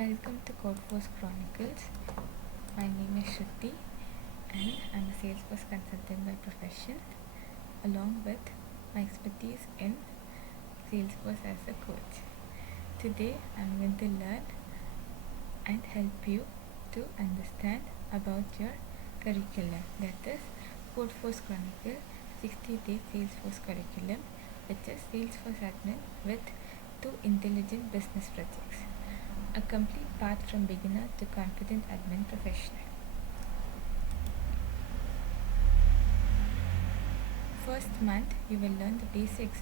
Welcome to Codeforce Chronicles. My name is Shruti and I'm a Salesforce consultant by profession, along with my expertise in Salesforce as a coach. Today I'm going to learn and help you to understand about your curriculum, that is Codeforce Chronicle 60-day Salesforce curriculum, which is Salesforce Admin with 2 intelligent business projects. A complete path from beginner to confident admin professional. First month you will learn the basics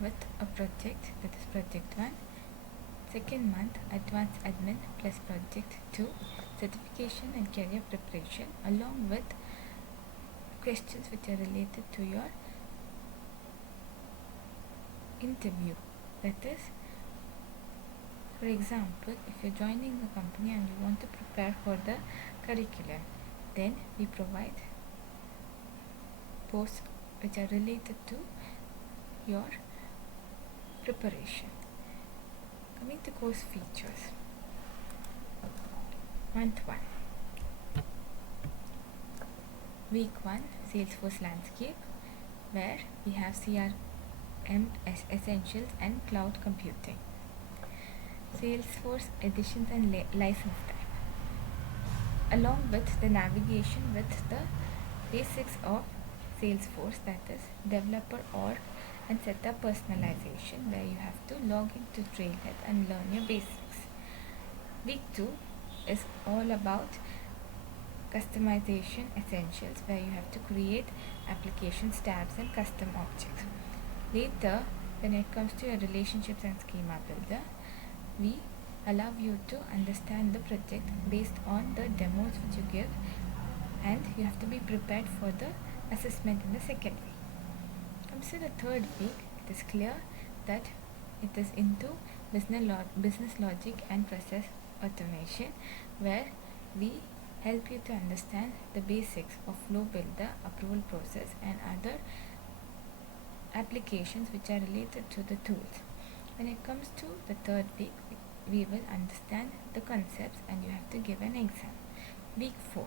with a project, that is project 1. Second month advanced admin plus project 2, certification and career preparation, along with questions which are related to your interview. That is, for example, if you're joining a company and you want to prepare for the curriculum, then we provide posts which are related to your preparation. Coming to course features. Month 1. Week 1, Salesforce Landscape, where we have CRM Essentials and Cloud Computing. Salesforce Editions and License Type, along with the navigation with the basics of Salesforce, that is developer org and setup personalization, where you have to log into Trailhead and learn your basics. Week 2 is all about customization essentials, where you have to create applications, tabs and custom objects. Later, when it comes to your relationships and schema builder, we allow you to understand the project based on the demos which you give, and you have to be prepared for the assessment in the second week. Comes to the third week, it is clear that it is into business logic and process automation, where we help you to understand the basics of flow builder, approval process and other applications which are related to the tools. When it comes to the third week, we will understand the concepts and you have to give an exam. Week 4.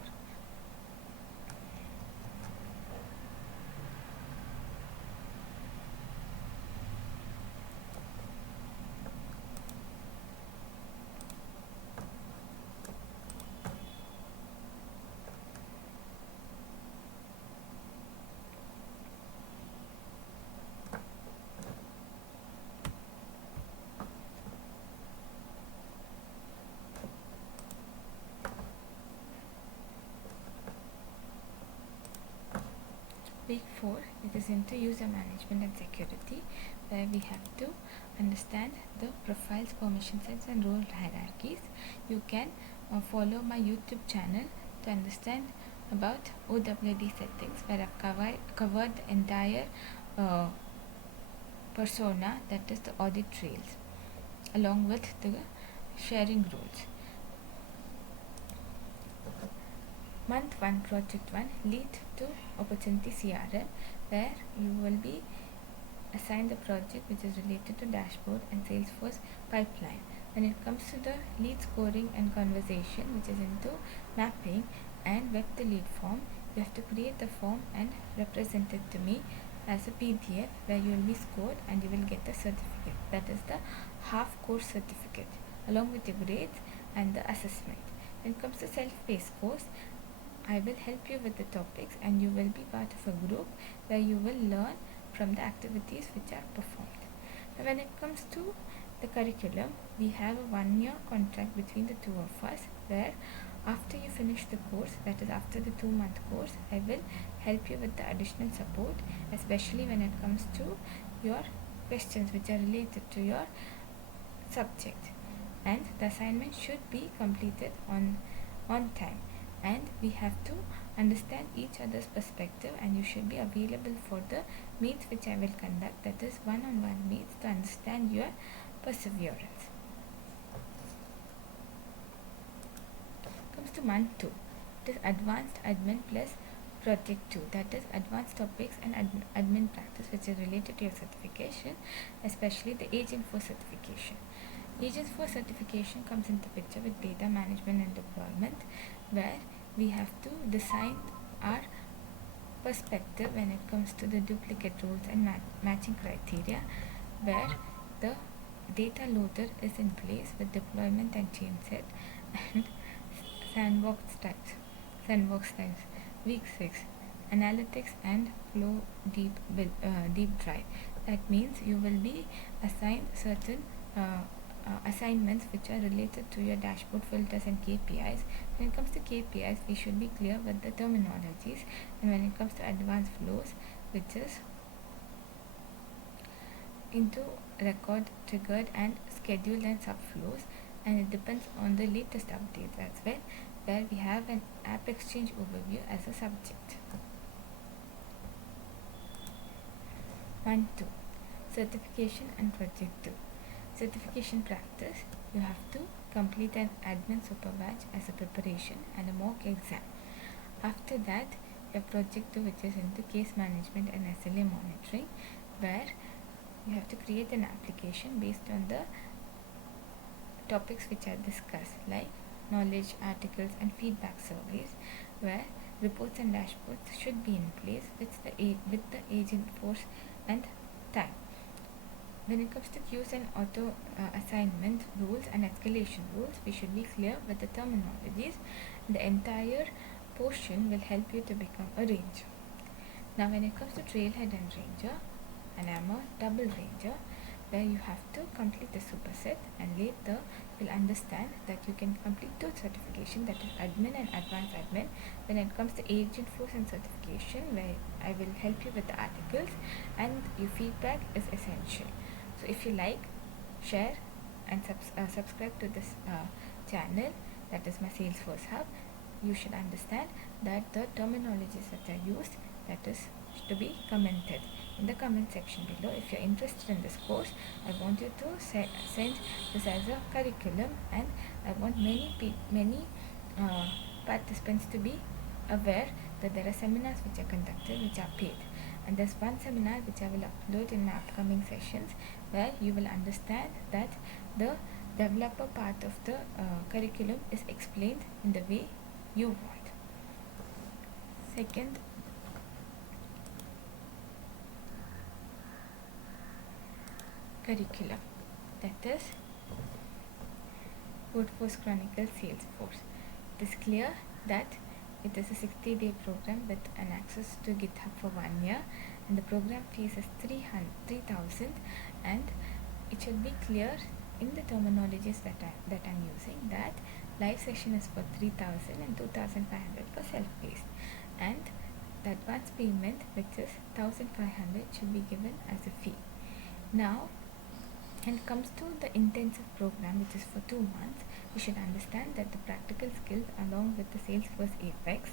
Week 4, it is into user management and security, where we have to understand the profiles, permission sets and role hierarchies. You can follow my YouTube channel to understand about OWD settings, where I've covered the entire persona, that is the audit trails, along with the sharing rules. Month 1, Project 1, Lead to Opportunity CRM, where you will be assigned the project which is related to dashboard and Salesforce pipeline. When it comes to the lead scoring and conversation, which is into mapping and web to lead form, you have to create the form and represent it to me as a PDF, where you will be scored and you will get the certificate, that is the half course certificate, along with your grades and the assessment. When it comes to self-paced course, I will help you with the topics and you will be part of a group where you will learn from the activities which are performed. Now, when it comes to the curriculum, we have a 1-year contract between the two of us, where after you finish the course, that is after the 2-month course, I will help you with the additional support, especially when it comes to your questions which are related to your subject, and the assignment should be completed on time. And we have to understand each other's perspective, and you should be available for the meets which I will conduct, that is one-on-one meets, to understand your perseverance. Comes to month 2, it is advanced admin plus project 2, that is advanced topics and admin practice, which is related to your certification, especially the agent for certification. Agents for certification comes into picture with data management and deployment, where we have to design our perspective when it comes to the duplicate rules and matching criteria, where the data loader is in place with deployment and change set and sandbox types. Week 6, analytics and flow deep dive. That means you will be assigned certain assignments which are related to your dashboard filters and KPIs. When it comes to KPIs, we should be clear with the terminologies, and when it comes to advanced flows, which is into record, triggered and scheduled and subflows, and it depends on the latest updates as well, where we have an app exchange overview as a subject. 1.2 Certification and Project 2. Certification practice. You have to complete an admin super badge as a preparation and a mock exam. After that, your project 2, which is into case management and SLA monitoring, where you have to create an application based on the topics which are discussed, like knowledge articles and feedback surveys, where reports and dashboards should be in place with the agent force and time. When it comes to queues and auto assignment rules and escalation rules, we should be clear with the terminologies. The entire portion will help you to become a ranger. Now when it comes to trailhead and ranger, and I'm a double ranger, where you have to complete the superset, and later you'll understand that you can complete two certification, that is admin and advanced admin. When it comes to agent force and certification, where I will help you with the articles, and your feedback is essential. So if you like, share and subscribe to this channel, that is my Salesforce Hub. You should understand that the terminologies that are used, that is to be commented in the comment section below. If you're interested in this course, I want you to send this as a curriculum, and I want many participants to be aware that there are seminars which are conducted which are paid, and there's one seminar which I will upload in my upcoming sessions, where you will understand that the developer part of the curriculum is explained in the way you want. Second, curriculum, that is Codeforce Chronicles Salesforce. It is clear that it is a 60-day program with an access to GitHub for 1 year, and the program fees is 3,000, and it should be clear in the terminologies that I'm using, that live session is for 3,000 and 2,500 for self-paced, and the advance payment, which is 1,500, should be given as a fee. Now when it comes to the intensive program, which is for 2 months, you should understand that the practical skills along with the Salesforce Apex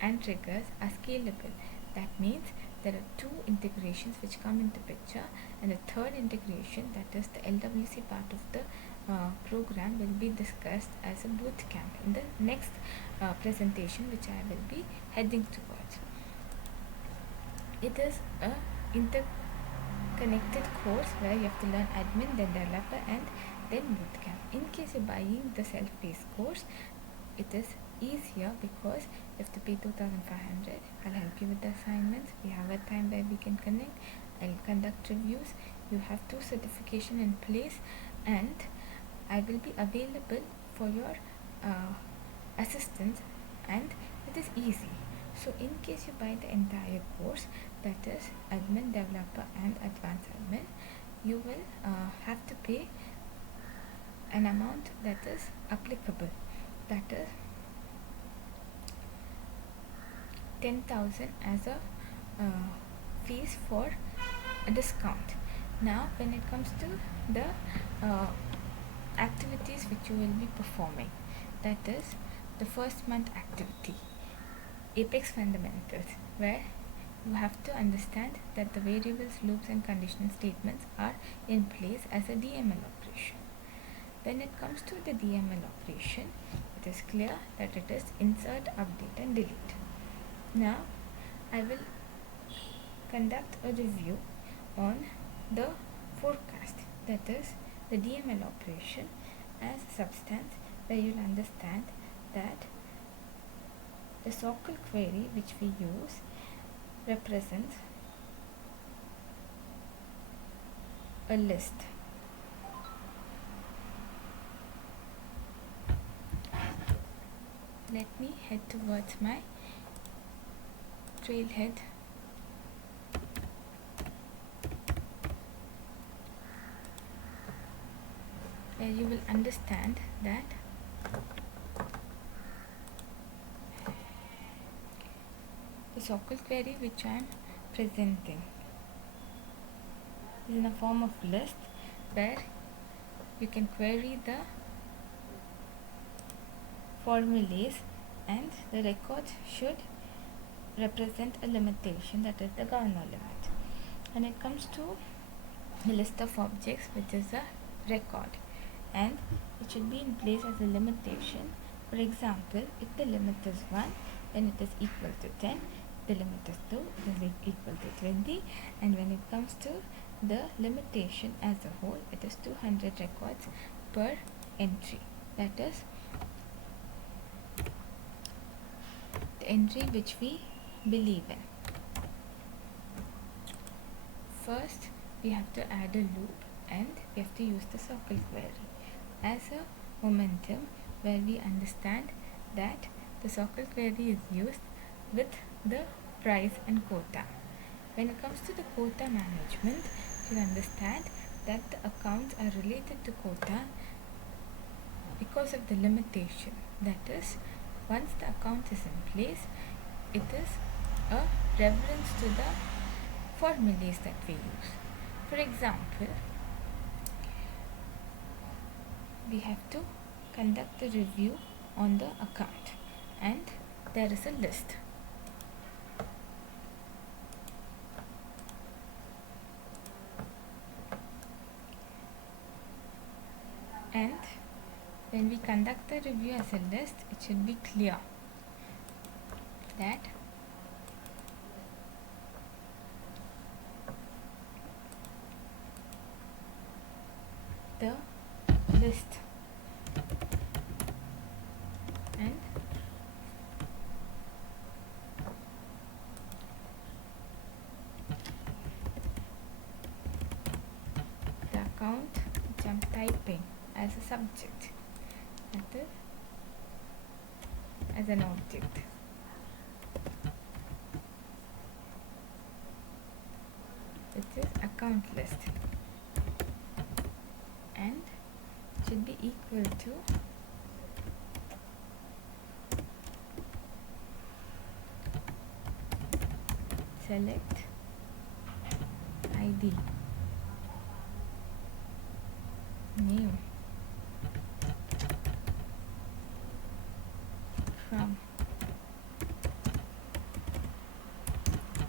and triggers are scalable. That means there are 2 integrations which come into picture, and the third integration, that is the LWC part of the program, will be discussed as a bootcamp in the next presentation, which I will be heading towards. It is a interconnected course where you have to learn admin, then developer, and then bootcamp. In case you're buying the self-paced course, it is easier because you have to pay 2,500. I'll help you with the assignments. We have a time where we can connect. I'll conduct reviews. You have 2 certification in place, and I will be available for your assistance, and it is easy. So in case you buy the entire course, that is admin, developer and advanced admin, you will have to pay an amount that is applicable, that is 10,000 as a fees for a discount. Now when it comes to the activities which you will be performing, that is the first month activity, Apex fundamentals, where you have to understand that the variables, loops and conditional statements are in place as a DML operation. When it comes to the DML operation, it is clear that it is insert, update and delete. Now I will conduct a review on the forecast, that is the DML operation as a substance, where you'll understand that the SOQL query which we use represents a list. Let me head towards my trailhead. Where you will understand that the SOQL query which I am presenting is in a form of list, where you can query the formulas and the records should represent a limitation, that is the governor limit. When it comes to the list of objects, which is a record, and it should be in place as a limitation. For example, if the limit is 1, then it is equal to 10, the limit is 2, it is equal to 20, and when it comes to the limitation as a whole, it is 200 records per entry. That is the entry which we believe in. First, we have to add a loop and we have to use the SOQL query as a momentum, where we understand that the SOQL query is used with the price and quota. When it comes to the quota management, you understand that the accounts are related to quota because of the limitation. That is, once the account is in place, it is a reference to the formulas that we use. For example, we have to conduct a review on the account and there is a list. And when we conduct the review as a list, it should be clear that the list and the account which I am typing as a subject, that is as an object. Which is account list, and should be equal to select ID name from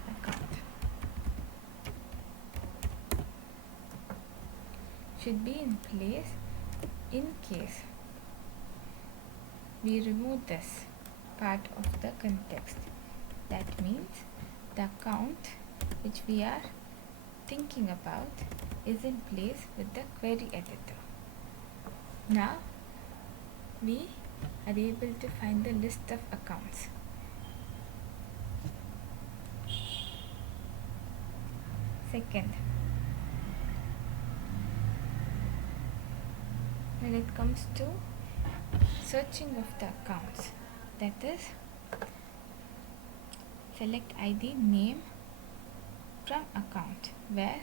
account. Should be in place in case we remove this part of the context. That means the account which we are thinking about is in place with the query editor. Now we are able to find the list of accounts. Second, when it comes to searching of the accounts, that is select ID name from account, where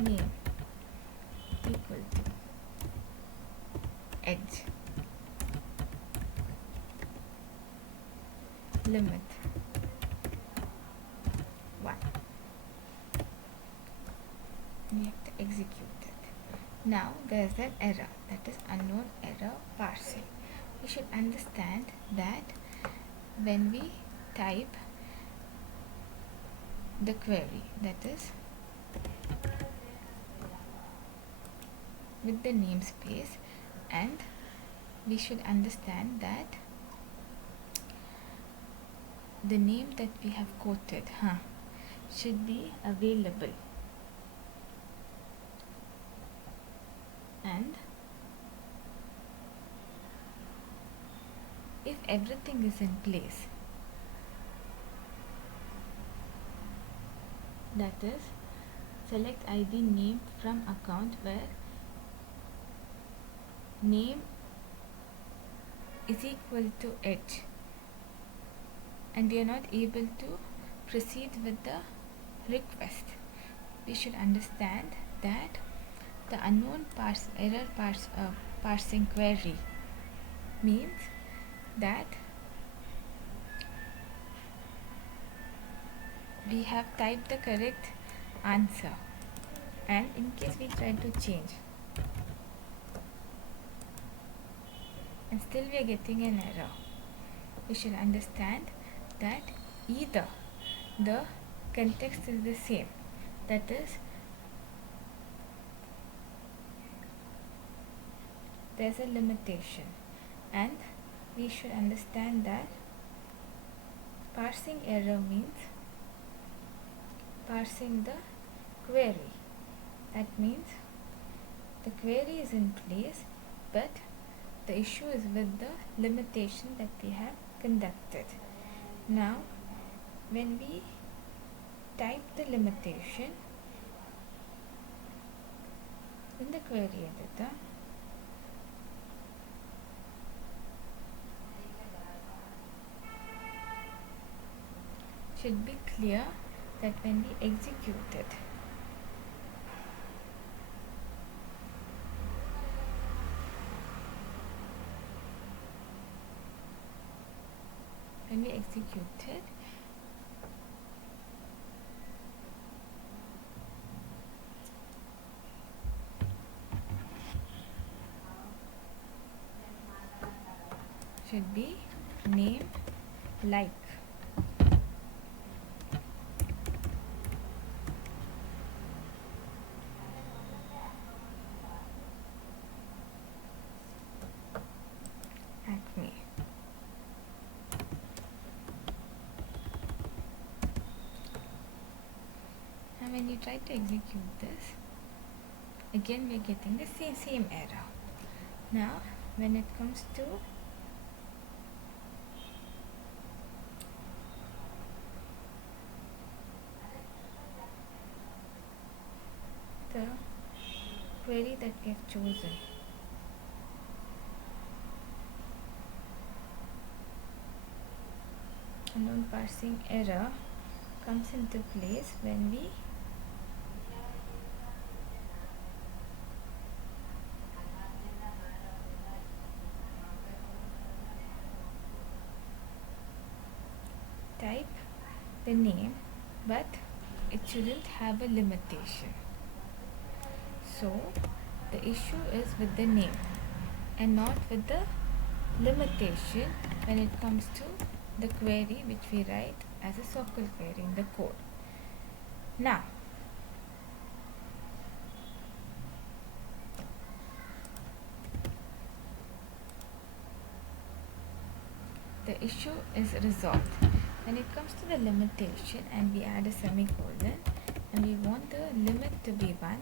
name equal to edge limit 1. We have to execute it. Now there is an error, that is unknown error parsing. We should understand that when we type the query, that is with the namespace, and we should understand that the name that we have quoted should be available, and if everything is in place, that is, select ID name from account where name is equal to H, and we are not able to proceed with the request, we should understand that the unknown parsing query means that we have typed the correct answer, and in case we try to change and still we are getting an error, we should understand that either the context is the same, that is, there's a limitation, and we should understand that parsing error means parsing the query. That means the query is in place, but the issue is with the limitation that we have conducted. Now, when we type the limitation in the query editor, should be clear that when we execute it, should be name like. Acme. And when you try to execute this, again we are getting the same error. Now, when it comes to the query that we have chosen, unknown parsing error comes into place when we type the name, but it shouldn't have a limitation. So the issue is with the name and not with the limitation when it comes to the query which we write as a circle query in the code. Now, the issue is resolved. When it comes to the limitation and we add a semicolon and we want the limit to be 1,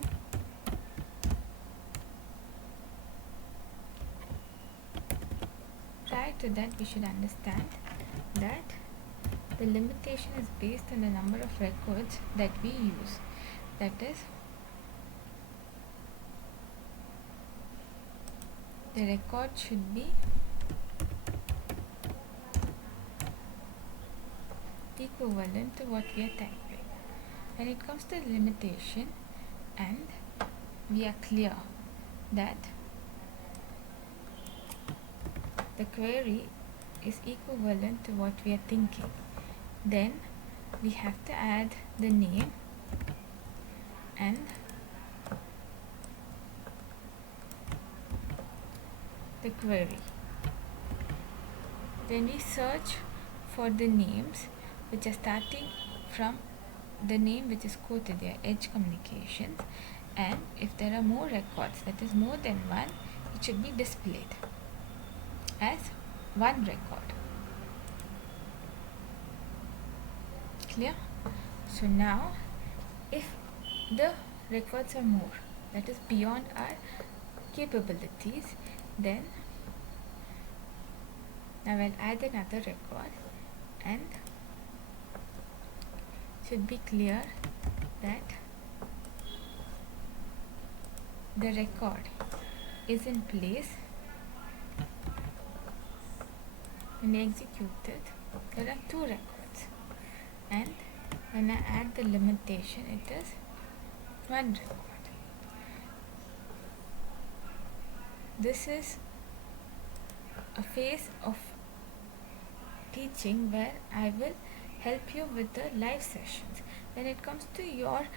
prior to that we should understand that the limitation is based on the number of records that we use. That is, the record should be equivalent to what we are typing. When it comes to the limitation and we are clear that the query is equivalent to what we are thinking, then we have to add the name and the query. Then we search for the names which are starting from the name which is quoted there, Edge Communications, and if there are more records, that is more than one, it should be displayed as one record. Clear? So now if the records are more, that is beyond our capabilities, then I will add another record, and should be clear that the record is in place and executed. There are two records, and when I add the limitation, it is one record. This is a phase of teaching where I will help you with the live sessions. When it comes to your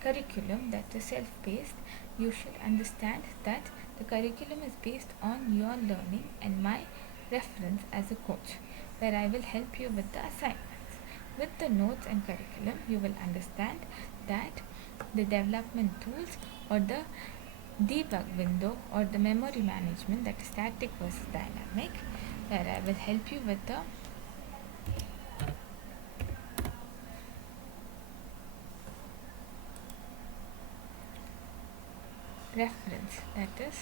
curriculum that is self-paced, you should understand that the curriculum is based on your learning and my reference as a coach, where I will help you with the assignments. With the notes and curriculum, you will understand that the development tools or the debug window or the memory management, that is static versus dynamic, where I will help you with the reference, that is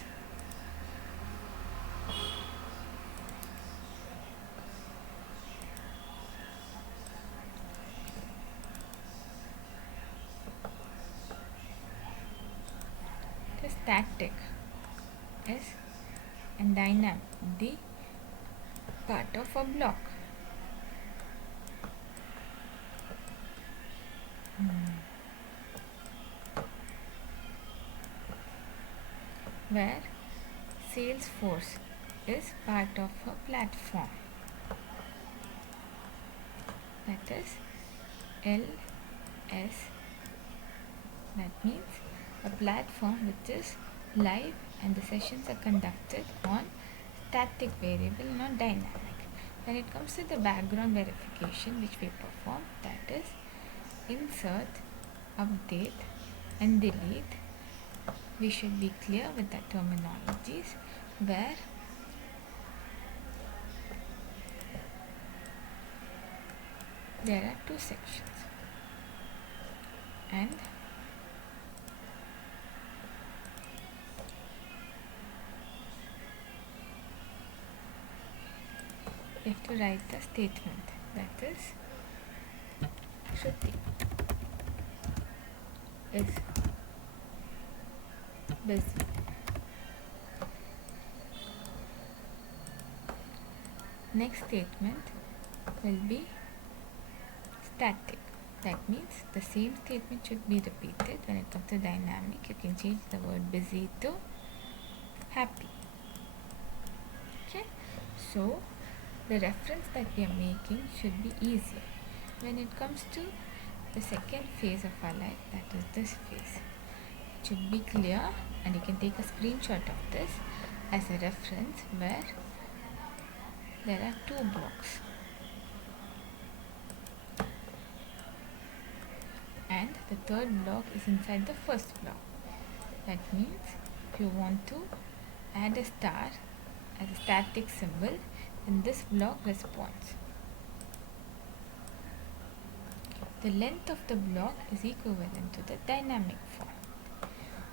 the static is and dynamic, the part of a block. Where Salesforce is part of a platform, that is LS, that means a platform which is live and the sessions are conducted on static variable, not dynamic. When it comes to the background verification which we perform, that is insert, update and delete. We should be clear with the terminologies, where there are two sections, and you have to write the statement, that is Shruti is busy. Next statement will be static. That means the same statement should be repeated. When it comes to dynamic, you can change the word busy to happy. Okay, so the reference that we are making should be easier. When it comes to the second phase of our life, that is this phase, it should be clear, and you can take a screenshot of this as a reference, where there are two blocks, and the third block is inside the first block. That means if you want to add a star as a static symbol, then this block responds. The length of the block is equivalent to the dynamic form.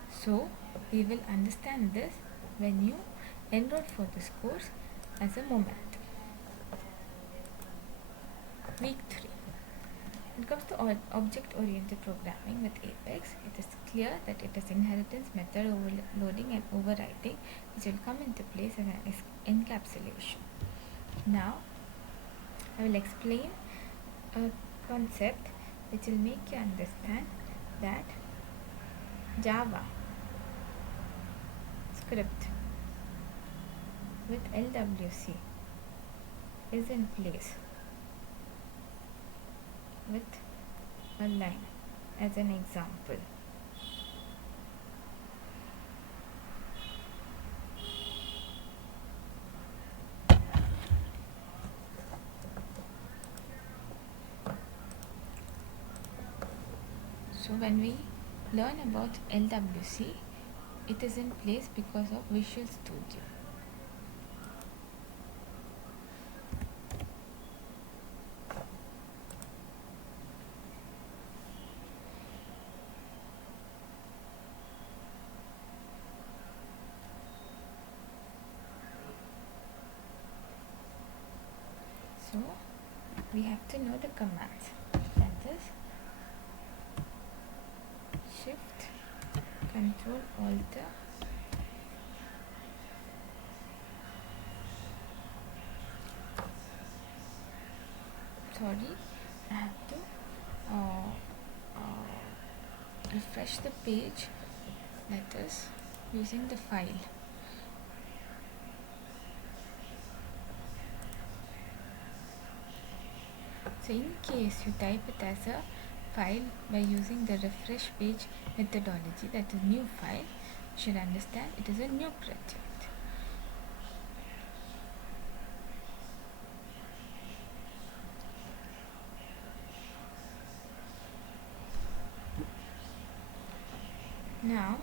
So we will understand this when you enroll for this course as a momentum. Week 3. When it comes to object-oriented programming with Apex, it is clear that it is inheritance, method overloading and overriding which will come into place as an encapsulation. Now I will explain a concept which will make you understand that Java script with LWC is in place with a line as an example. So when we learn about LWC. It is in place because of Visual Studio. So we have to know the commands, that is Shift, Control, Alt, I have to refresh the page, that is using the file. So in case you type it as a file by using the refresh page methodology, that is new file, you should understand it is a new project. Now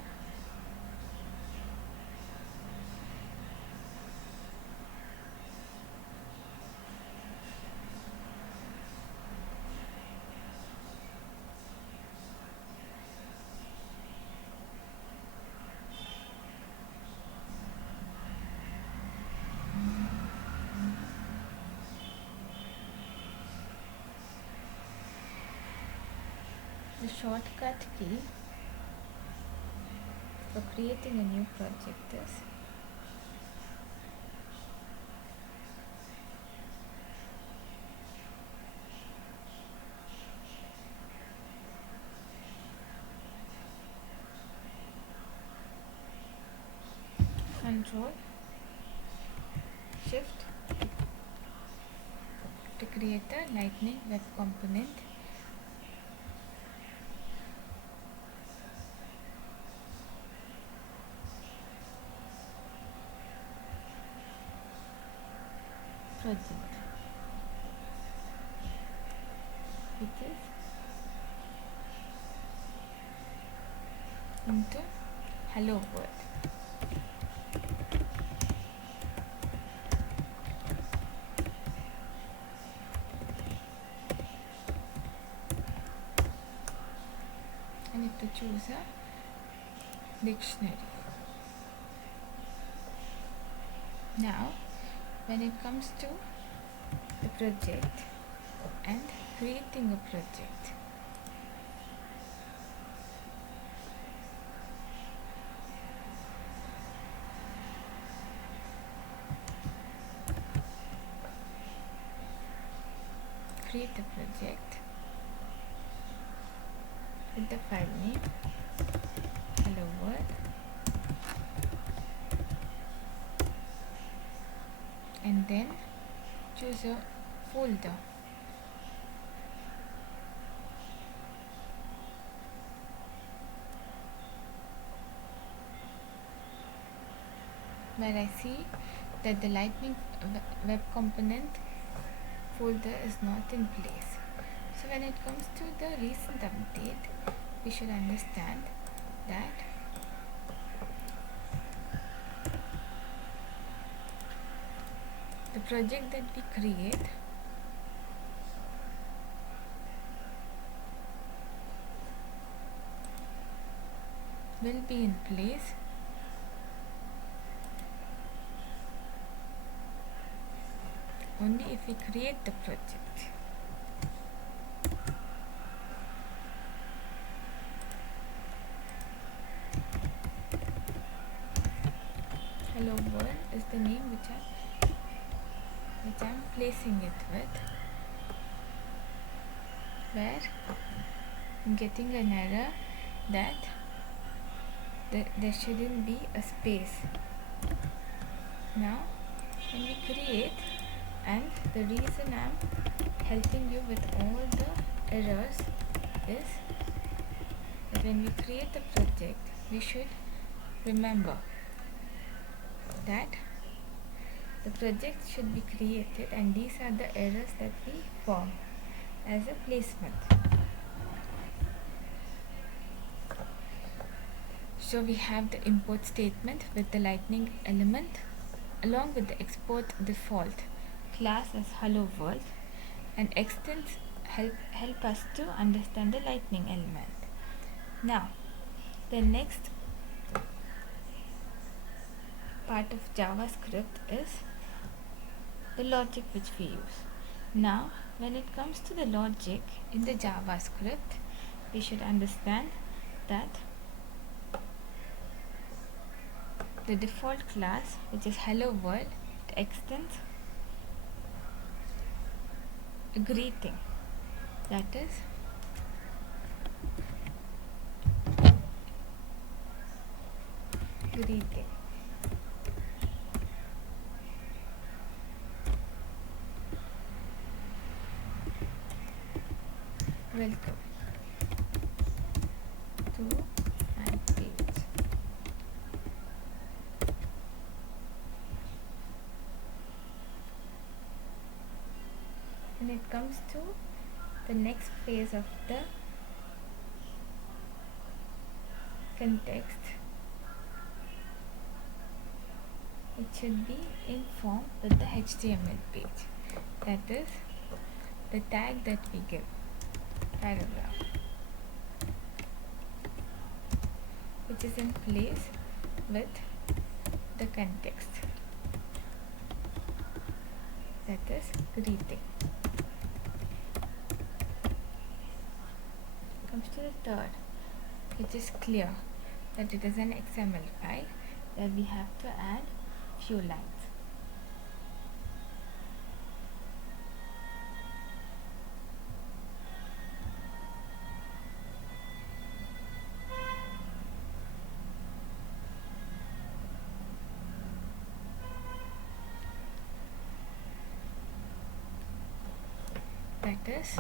the shortcut key for creating a new project is Control Shift to create a Lightning Web Component. Project, which is into Hello World. I need to choose a dictionary. Now when it comes to the project and creating a project, create a project with the file name Hello World, and then choose a folder. Where I see that the Lightning Web Component folder is not in place. So when it comes to the recent update, we should understand that the project that we create will be in place only if we create the project. Hello World is the name which I'm placing it with, where I'm getting an error that there shouldn't be a space. Now when we create, and the reason I'm helping you with all the errors is that when we create a project, we should remember that the project should be created, and these are the errors that we form as a placement. So we have the import statement with the lightning element along with the export default class as hello world, and extends help us to understand the lightning element. Now the next part of JavaScript is the logic which we use. Now when it comes to the logic in the JavaScript, we should understand that the default class, which is hello world, it extends a greeting, that is greeting. Welcome to my page. When it comes to the next phase of the context, it should be in form with the HTML page, that is the tag that we give, paragraph, which is in place with the context, that is greeting. Comes to the third, which is clear, that it is an XML file that we have to add few lines. That is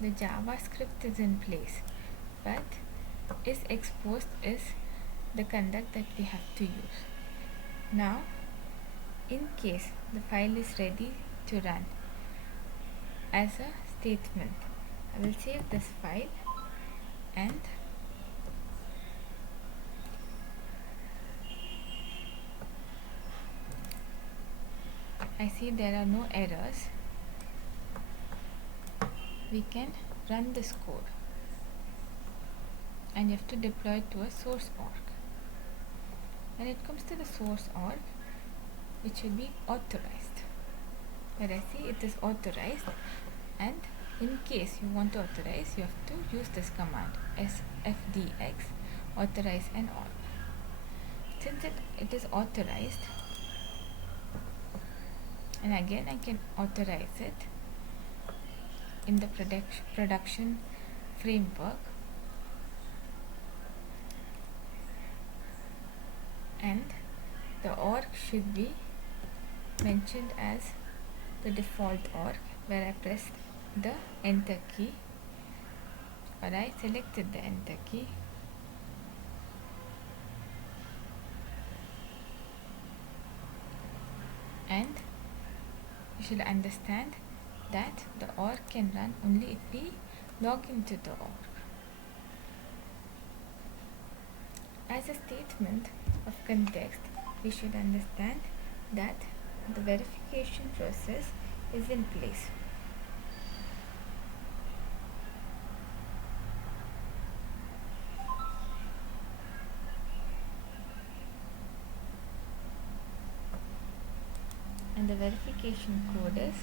the JavaScript is in place, but is exposed is the conduct that we have to use. Now in case the file is ready to run as a statement, I will save this file and I see there are no errors. We can run this code and you have to deploy it to a source org. When it comes to the source org, it should be authorized. Where I see it is authorized, and in case you want to authorize, you have to use this command sfdx authorize and org. Since it is authorized, and again I can authorize it in the production framework, and the org should be mentioned as the default org, where I pressed the enter key, or I selected the enter key, and you should understand that the org can run only if we log into the org. As a statement of context, we should understand that the verification process is in place. And the verification code is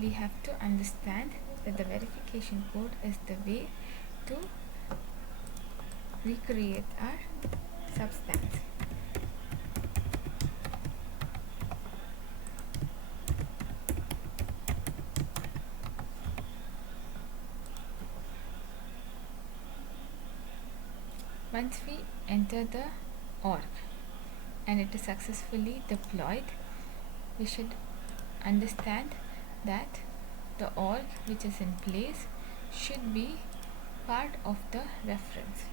we have to understand that the verification code is the way to recreate our substance. Once we enter the org and it is successfully deployed, we should understand that the org which is in place should be part of the reference.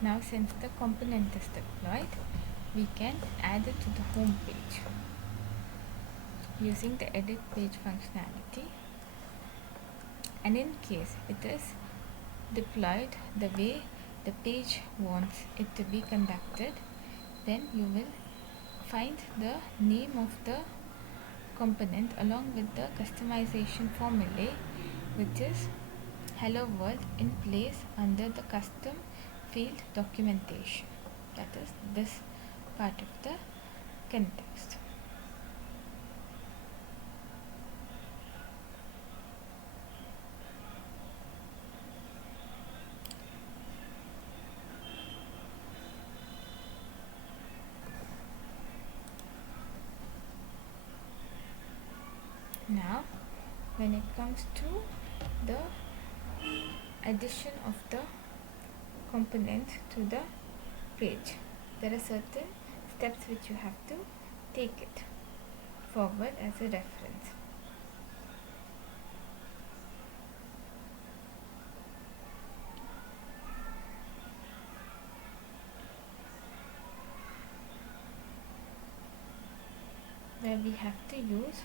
Now since the component is deployed, we can add it to the home page using the edit page functionality, and in case it is deployed the way the page wants it to be conducted, then you will find the name of the component along with the customization formulae, which is hello world, in place under the custom field documentation. That is this part of the context. Now when it comes to the addition of the component to the page, there are certain steps which you have to take it forward as a reference. Where we have to use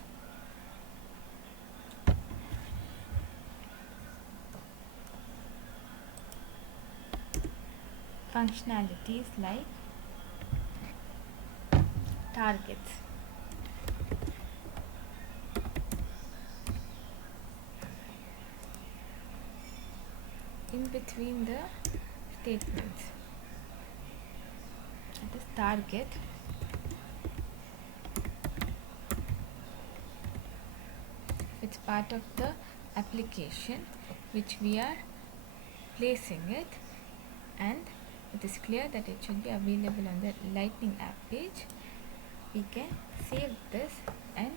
functionalities like targets. In between the statements, that is target if it's part of the application which we are placing it, and it is clear that it should be available on the Lightning app page, we can save this and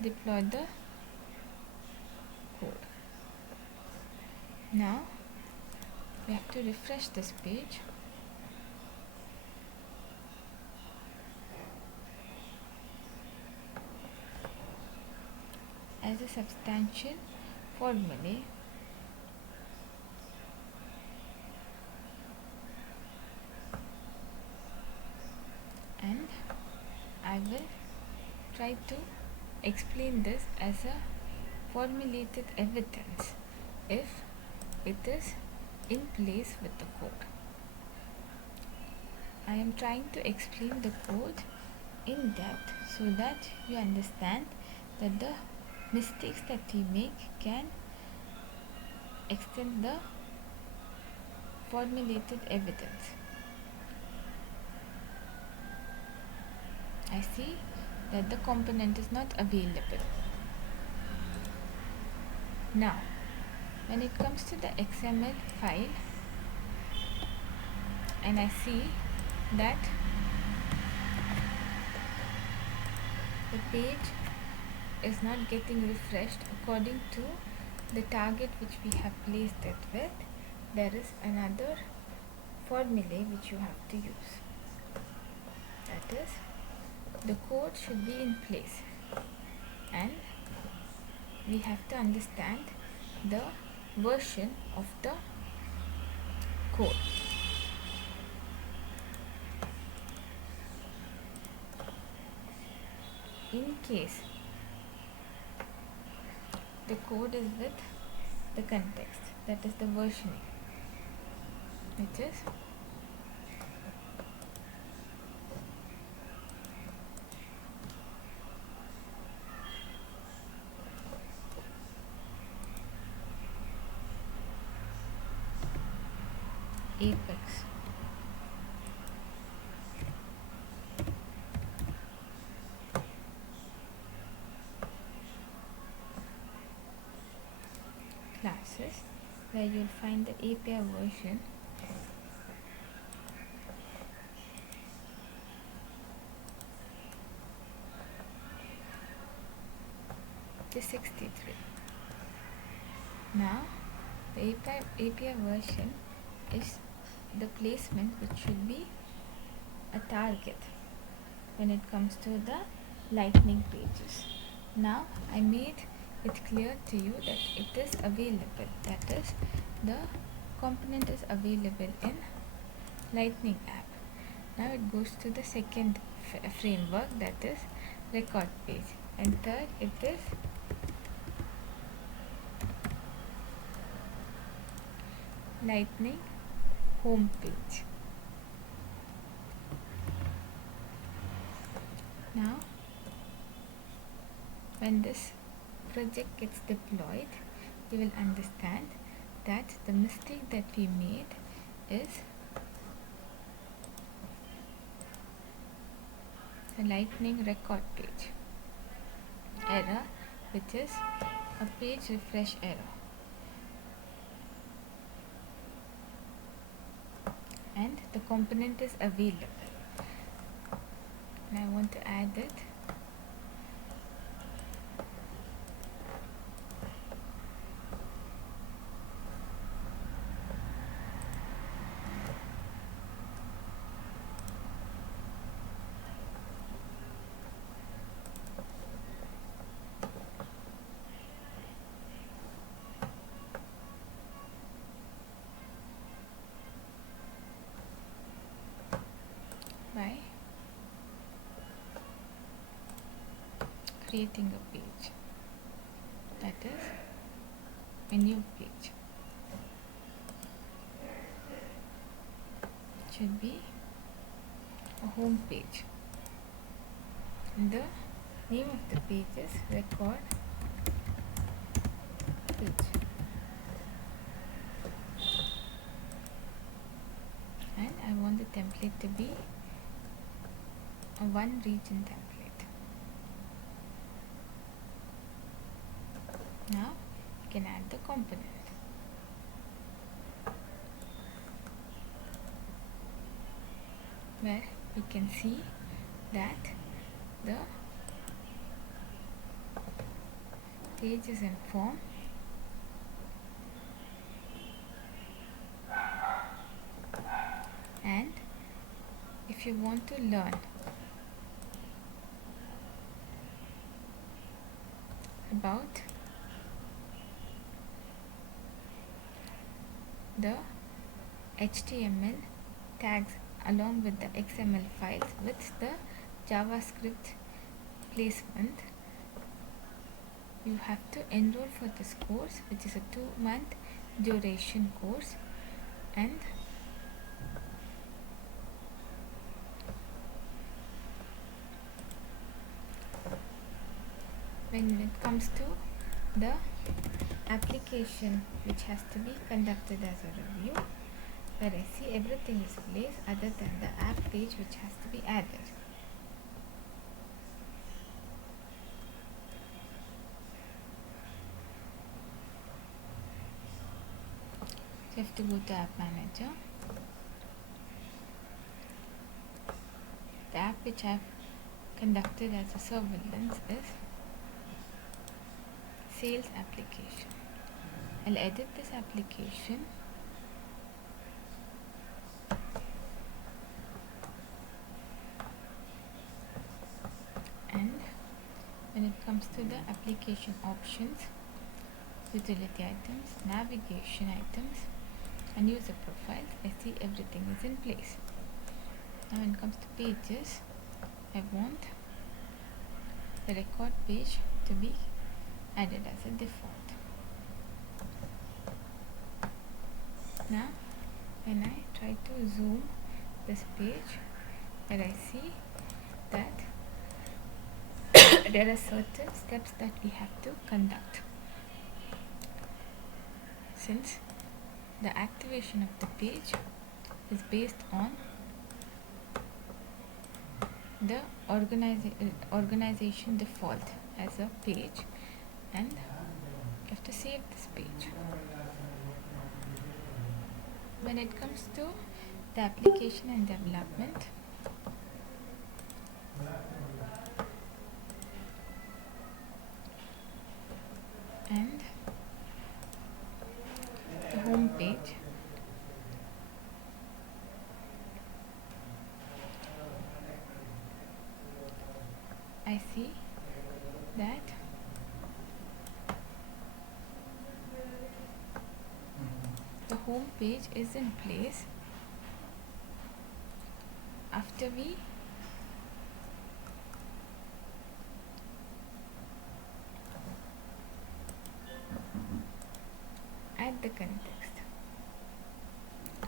deploy the code. Now we have to refresh this page. As a substantial formulae, and I will try to explain this as a formulated evidence if it is in place with the code. I am trying to explain the code in depth so that you understand that the mistakes that we make can extend the formulated evidence. I see that the component is not available. Now, when it comes to the XML file, and I see that the page is not getting refreshed according to the target which we have placed it with, there is another formulae which you have to use. That is, the code should be in place, and we have to understand the version of the code. In case the code is with the context, that is the versioning, which is Apex. Classes, where you'll find the API version, the 63. Now the API version is the placement which should be a target when it comes to the Lightning pages. Now I made it clear to you that it is available, that is, the component is available in Lightning app. Now it goes to the second framework, that is record page, and third it is Lightning home page. Now when this project gets deployed, you will understand that the mistake that we made is the Lightning record page error, which is a page refresh error, and the component is available, and I want to add it. By creating a page, that is a new page. It should be a home page, and the name of the page is record page, and I want the template to be a one region template. Now you can add the component. Where you can see that the page is in form, and if you want to learn about the HTML tags along with the XML files with the JavaScript placement, you have to enroll for this course, which is a 2-month duration course, and when it comes to the application which has to be conducted as a review, where I see everything is placed other than the app page which has to be added. So you have to go to App Manager. The app which I have conducted as a surveillance is Sales application. I'll edit this application and when it comes to the application options, utility items, navigation items and user profiles, I see everything is in place. Now when it comes to pages, I want the record page to be added as a default. Now when I try to zoom this page, where I see that there are certain steps that we have to conduct. Since the activation of the page is based on the organization default as a page, and you have to save this page. When it comes to the application and development, and the home page, I see that the home page is in place after we add the context.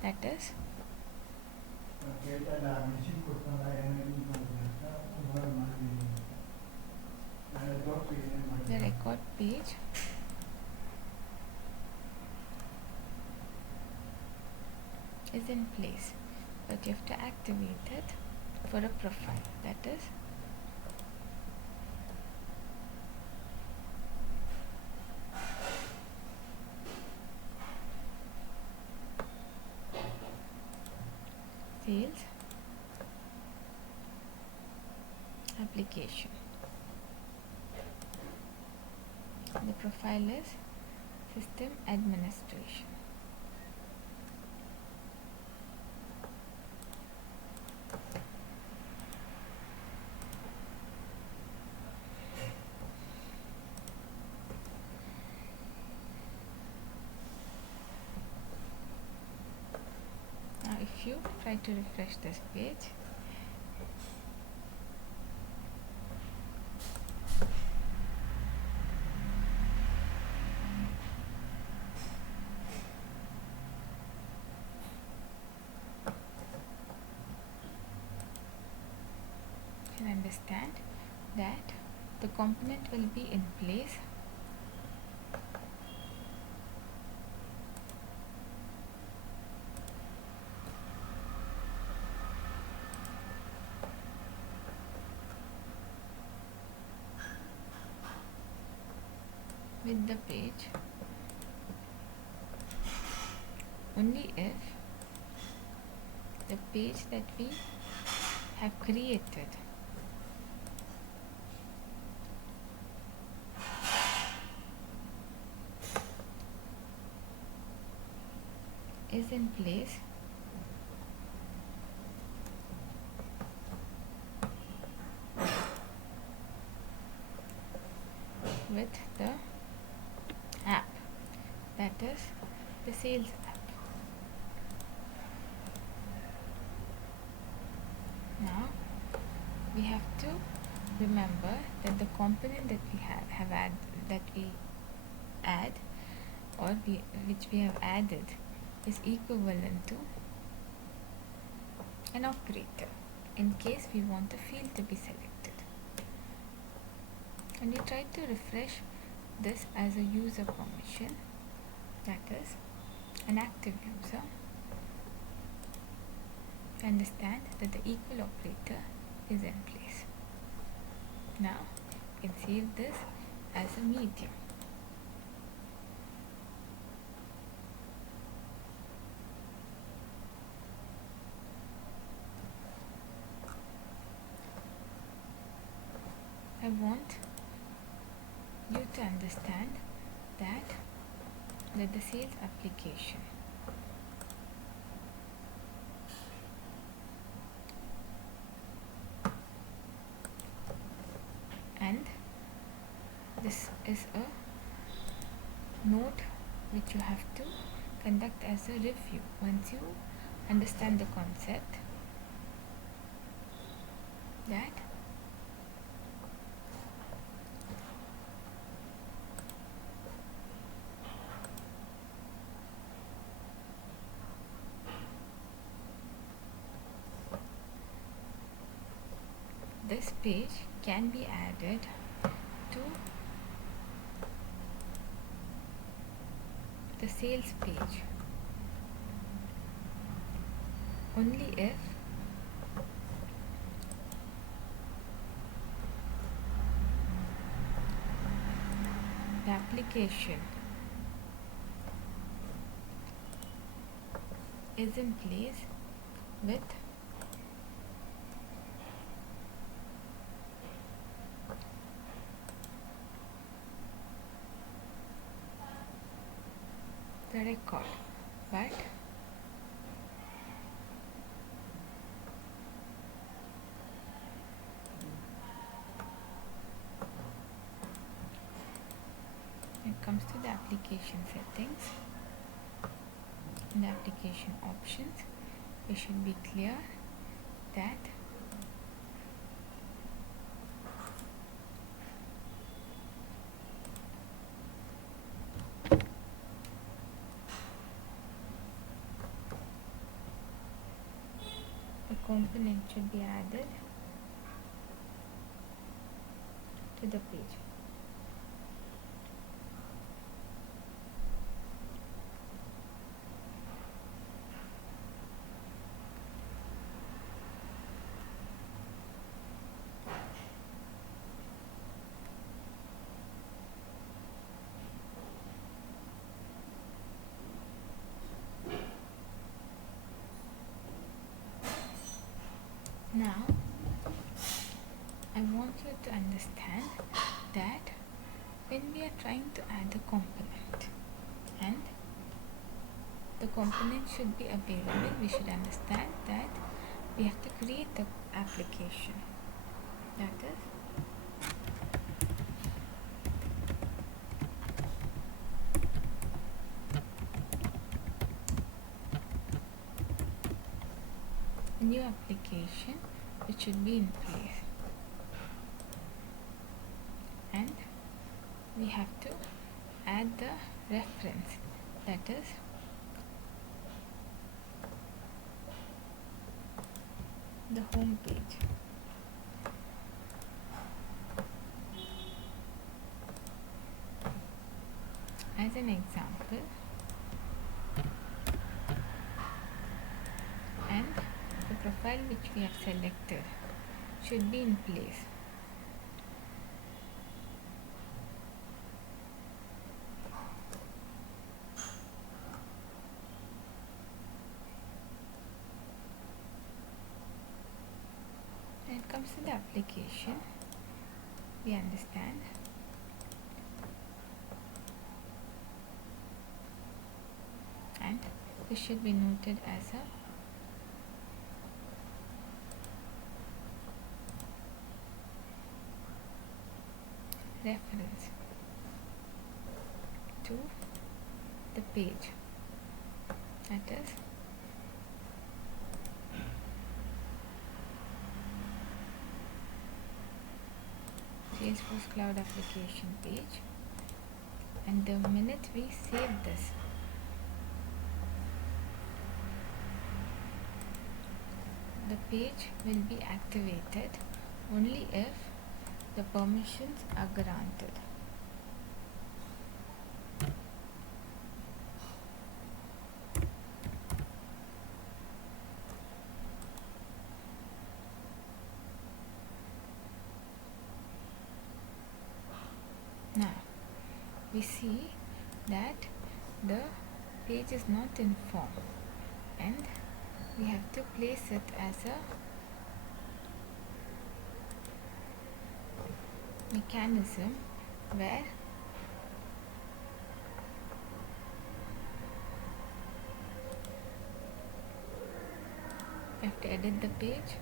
That is the record page is in place, but you have to activate it for a profile. That is sales application. The profile is system administration. Now if you try to refresh this page, you can understand that the component will be in place with the page only if the page that we have created is in place with the app, that is the sales app. Now we have to remember that the component that we have which we have added is equivalent to an operator in case we want a field to be selected. And we try to refresh this as a user permission, that is an active user. Understand that the equal operator is in place. Now you can save this as a medium. I want you to understand that the sales application and this is a note which you have to conduct as a review. Once you understand the concept, that this page can be added to the sales page only if the application is in place with the record, but when it comes to the application settings, in the application options, we should be clear that a component should be added to the page. Now, I want you to understand that when we are trying to add a component and the component should be available, we should understand that we have to create the application. That is, a new application which should be in place, and we have to add the reference, that is the home page. As an example, and the profile which we have selected should be in place. When it comes to the application, we understand and this should be noted as a reference to the page, that is Salesforce Cloud application page, and the minute we save this, the page will be activated only if the permissions are granted. Now, we see that the page is not in form and we have to place it as a mechanism where you have to edit the page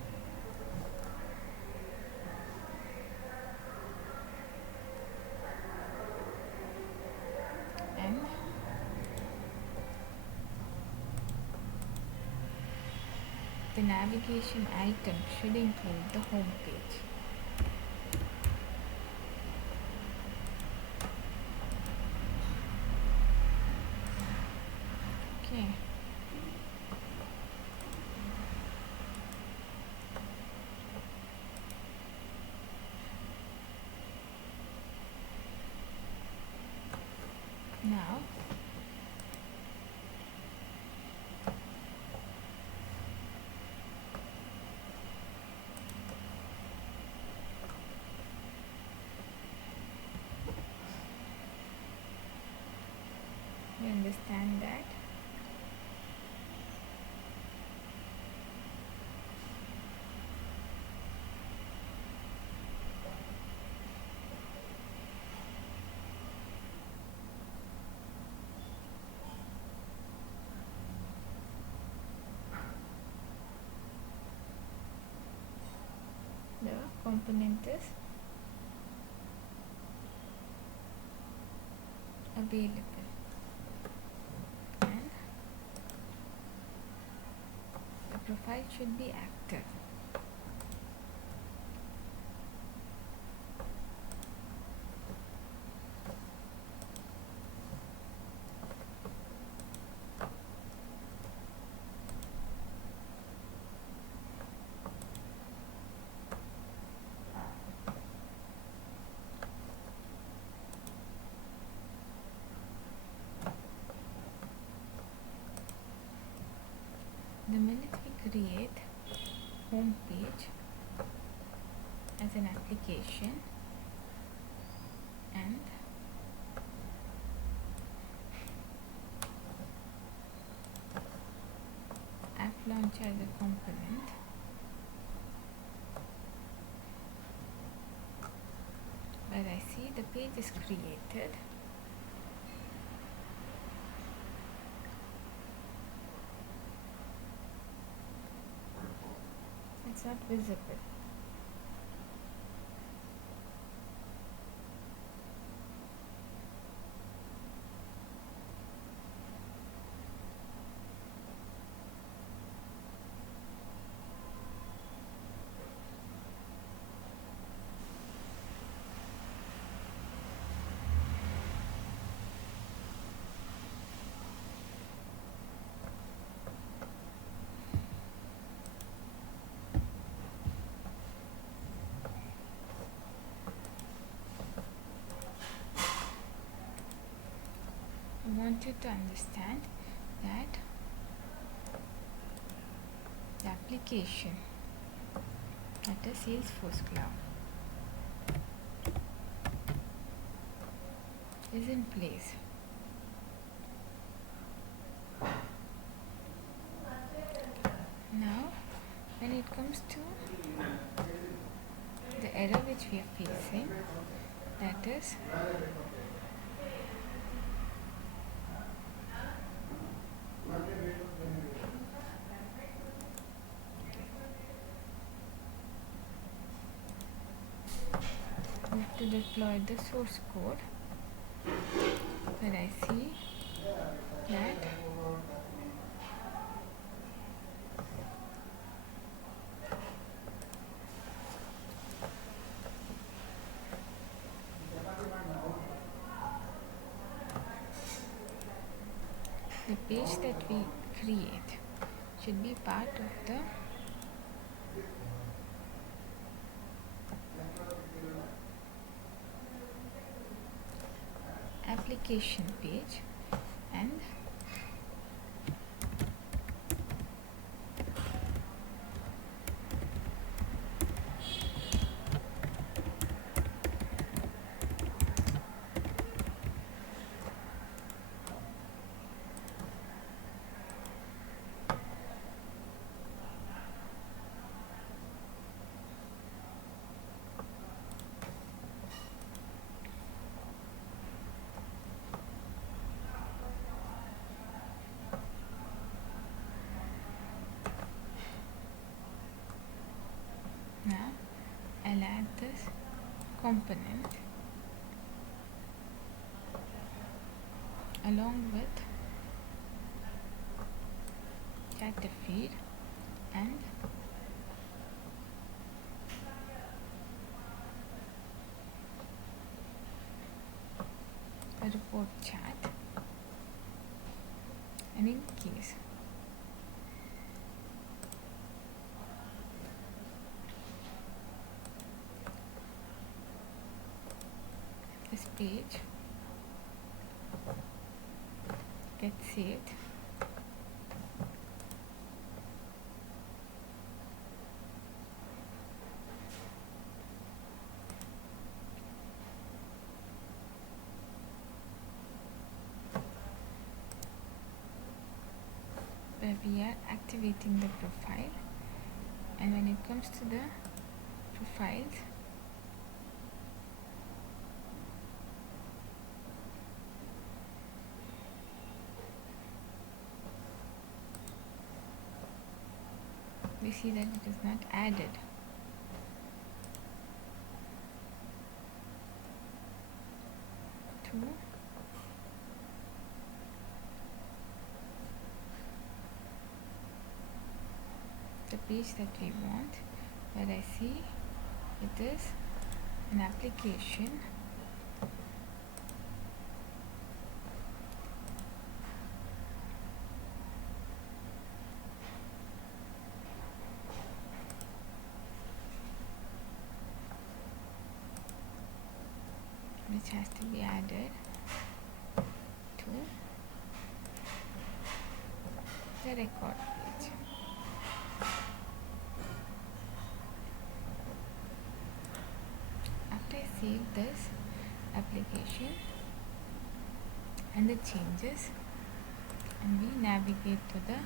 and the navigation item should include the home page. Okay. Now, we understand that the component is available and profile should be active. The minute we create home page as an application and app launcher as a component, where I see the page is created, it's not visible. I want you to understand that the application at the Salesforce Cloud is in place. Now, when it comes to the error which we are facing, that is we have to deploy the source code, where I see that the page that we create should be part of the application page, and now I'll add this component along with data feed and a report chat, and in case this page gets saved, where we are activating the profile, and when it comes to the profiles, we see that it is not added. To page that we want, where I see it is an application which has to be added to the record page. After I save this application and the changes and we navigate to the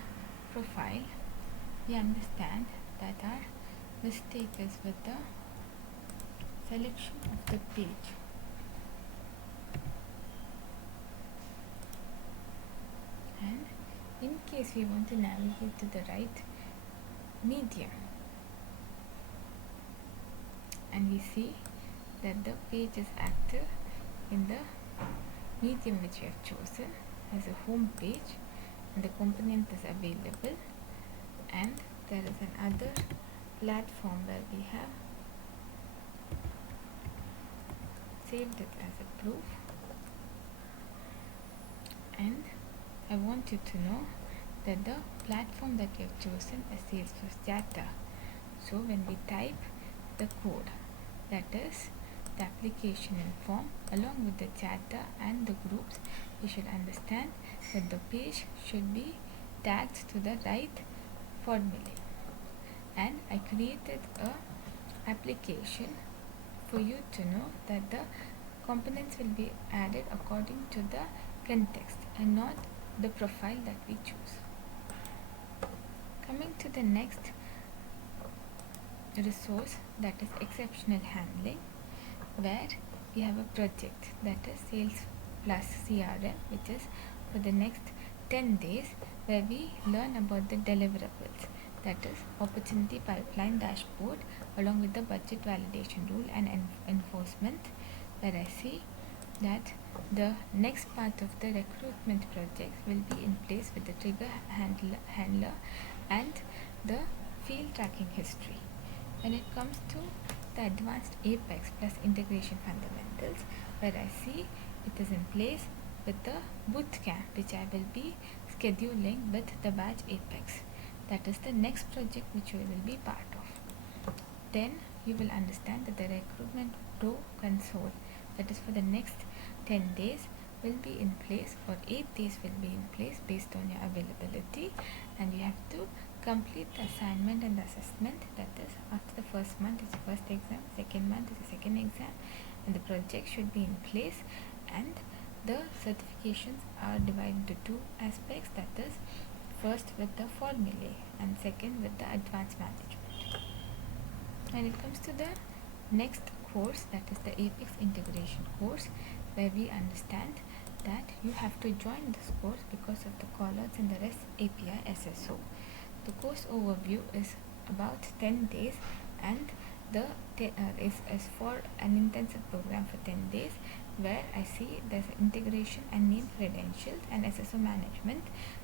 profile, we understand that our mistake is with the selection of the page. And in case we want to navigate to the right medium, and we see that the page is active in the medium which we have chosen as a home page, and the component is available, and there is another platform where we have saved it as a proof, and I want you to know that the platform that we have chosen is Salesforce Data. So when we type the code, that is the application in form along with the data and the groups, we should understand that the page should be tagged to the right formulae. And I created a application for you to know that the components will be added according to the context and not the profile that we choose. Coming to the next resource, that is exceptional handling, where we have a project that is Sales Plus CRM, which is for the next 10 days, where we learn about the deliverables, that is opportunity pipeline dashboard along with the budget validation rule and enforcement, where I see that the next part of the recruitment project will be in place with the trigger handler and the field tracking history. When it comes to the advanced Apex plus integration fundamentals, where I see it is in place with the bootcamp which I will be scheduling with the batch Apex. That is the next project which you will be part of. Then you will understand that the recruitment pro console, that is for the next 10 days, will be in place, or 8 days will be in place based on your availability, and you have to complete the assignment and the assessment. That is, after the first month is the first exam, second month is the second exam, and the project should be in place. And the certifications are divided into two aspects, that is first with the formulae and second with the advanced management. When it comes to the next course, that is the Apex integration course, where we understand that you have to join this course because of the callouts in the REST API SSO. The course overview is about 10 days, and the is for an intensive program for 10 days, where I see there's integration and name credentials and SSO management.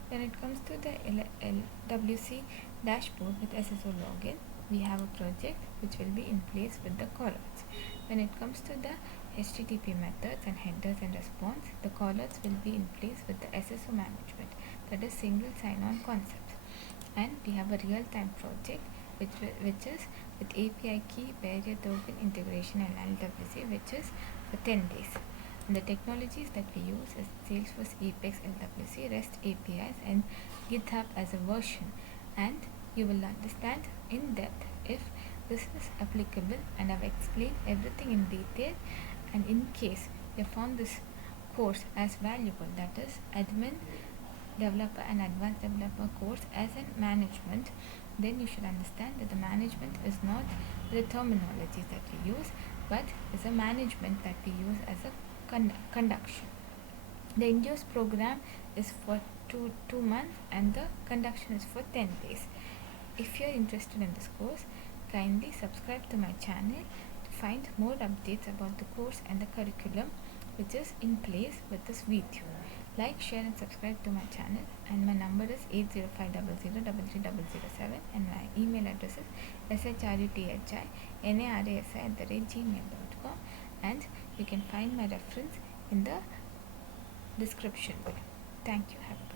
When it comes to the LWC dashboard with SSO login, we have a project which will be in place with the callouts. When it comes to the HTTP methods and headers and response, the callouts will be in place with the SSO management, that is single sign-on concept. And we have a real-time project which is with API key barrier token integration and LWC, which is for 10 days. And the technologies that we use is Salesforce Apex LWC, REST APIs, and GitHub as a version. And you will understand in depth if this is applicable, and I've explained everything in detail. And in case you found this course as valuable, that is admin developer and advanced developer course as in management, then you should understand that the management is not the terminologies that we use, but is a management that we use as a conduction. The induced program is for two months and the conduction is for 10 days. If you are interested in this course, kindly subscribe to my channel to find more updates about the course and the curriculum which is in place with this video. Like, share and subscribe to my channel, and my number is 80500330007, and my email address is shruthinarasi@gmail.com, and you can find my reference in the description below. Thank you. Have a